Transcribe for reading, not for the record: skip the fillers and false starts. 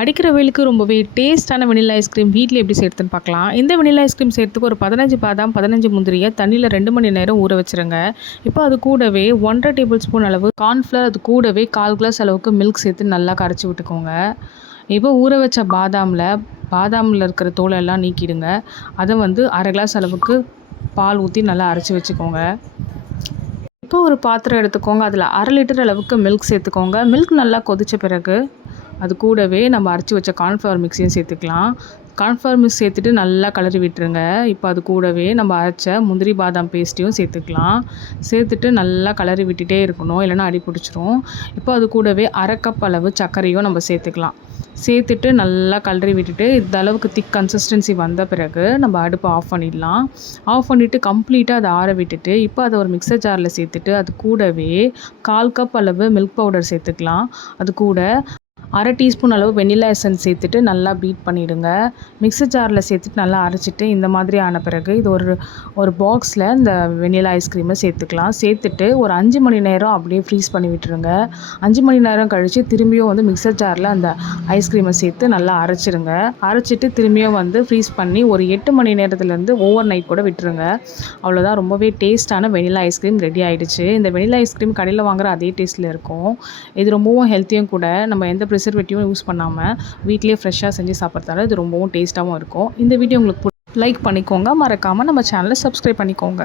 அடிக்கிற வெயிலுக்கு ரொம்பவே டேஸ்ட்டான வெனிலா ஐஸ்கிரீம் வீட்டில் எப்படி செய்யறதுன்னு பார்க்கலாம். இந்த வெனிலா ஐஸ்கிரீம் செய்யறதுக்கு ஒரு 15 பாதாம் 15 முந்திரியை தண்ணியில் 2 மணி நேரம் ஊற வச்சுருங்க. இப்போ அது கூடவே 1.5 டேபிள் ஸ்பூன் அளவு கார்ன்ஃப்ளவர், அது கூடவே 1/4 கிளாஸ் அளவுக்கு மில்க் சேர்த்து நல்லா கரைச்சி விட்டுக்கோங்க. இப்போ ஊற வச்ச பாதாமில் இருக்கிற தோலெல்லாம் நீக்கிடுங்க. அதை 1/2 கிளாஸ் அளவுக்கு பால் ஊற்றி நல்லா அரைச்சி வச்சுக்கோங்க. இப்போ ஒரு பாத்திரம் எடுத்துக்கோங்க. அதில் 1/2 லிட்டர் அளவுக்கு மில்க் சேர்த்துக்கோங்க. மில்க் நல்லா கொதித்த பிறகு அது கூடவே நம்ம அரைச்சி வச்ச கார்ன்ஃப்ளவர் மிக்ஸையும் சேர்த்துக்கலாம். கார்ன்ஃப்ளவர் மிக்ஸ் சேர்த்துட்டு நல்லா கலரி விட்டுருங்க. இப்போ அது கூடவே நம்ம அரைச்ச முந்திரி பாதாம் பேஸ்ட்டையும் சேர்த்துக்கலாம். சேர்த்துட்டு நல்லா கலரி விட்டுட்டே இருக்கணும், இல்லைன்னா அடி பிடிச்சிரும். இப்போ அது கூடவே 1/2 கப் அளவு சர்க்கரையும் நம்ம சேர்த்துக்கலாம். சேர்த்துட்டு நல்லா கலரி விட்டுட்டு இந்த அளவுக்கு திக் கன்சிஸ்டன்சி வந்த பிறகு நம்ம அடுப்பை ஆஃப் பண்ணிடலாம். ஆஃப் பண்ணிவிட்டு கம்ப்ளீட்டாக அதை ஆற விட்டுட்டு இப்போ அதை ஒரு மிக்சர் ஜாரில் சேர்த்துட்டு அது கூடவே 1/4 கப் அளவு மில்க் பவுடர் சேர்த்துக்கலாம். அது கூட 1/2 டீஸ்பூன் அளவு வெனிலா எசன்ஸ் சேர்த்துட்டு நல்லா பீட் பண்ணிவிடுங்க. மிக்ஸர் ஜாரில் சேர்த்துட்டு நல்லா அரைச்சிட்டு இந்த மாதிரி ஆன பிறகு இது ஒரு பாக்ஸில் இந்த வெனிலா ஐஸ்கிரீமை சேர்த்துக்கலாம். சேர்த்துட்டு ஒரு 5 மணி நேரம் அப்படியே ஃப்ரீஸ் பண்ணி விட்டுருங்க. 5 மணி நேரம் கழித்து திரும்பியும் மிக்ஸர் ஜாரில் அந்த ஐஸ்கிரீமை சேர்த்து நல்லா அரைச்சிருங்க. அரைச்சிட்டு திரும்பியும் ஃப்ரீஸ் பண்ணி ஒரு 8 மணி நேரத்துலேருந்து ஓவர் நைட் கூட விட்டுருங்க. அவ்வளோதான், ரொம்பவே டேஸ்ட்டான வெனிலா ஐஸ்கிரீம் ரெடி ஆகிடுச்சு. இந்த வெனிலா ஐஸ்கிரீம் கடையில் வாங்குகிற அதே டேஸ்ட்டில் இருக்கும். இது ரொம்பவும் ஹெல்த்தியும் கூட. நம்ம எந்த ப்ரிசர்வேட்டிவும் யூஸ் பண்ணாமல் வீட்டிலேயே ஃப்ரெஷ்ஷாக செஞ்சு சாப்பிட்றதால இது ரொம்பவும் டேஸ்ட்டாகவும் இருக்கும். இந்த வீடியோ உங்களுக்கு லைக் பண்ணிக்கோங்க. மறக்காமல் நம்ம சேனலை சப்ஸ்கிரைப் பண்ணிக்கோங்க.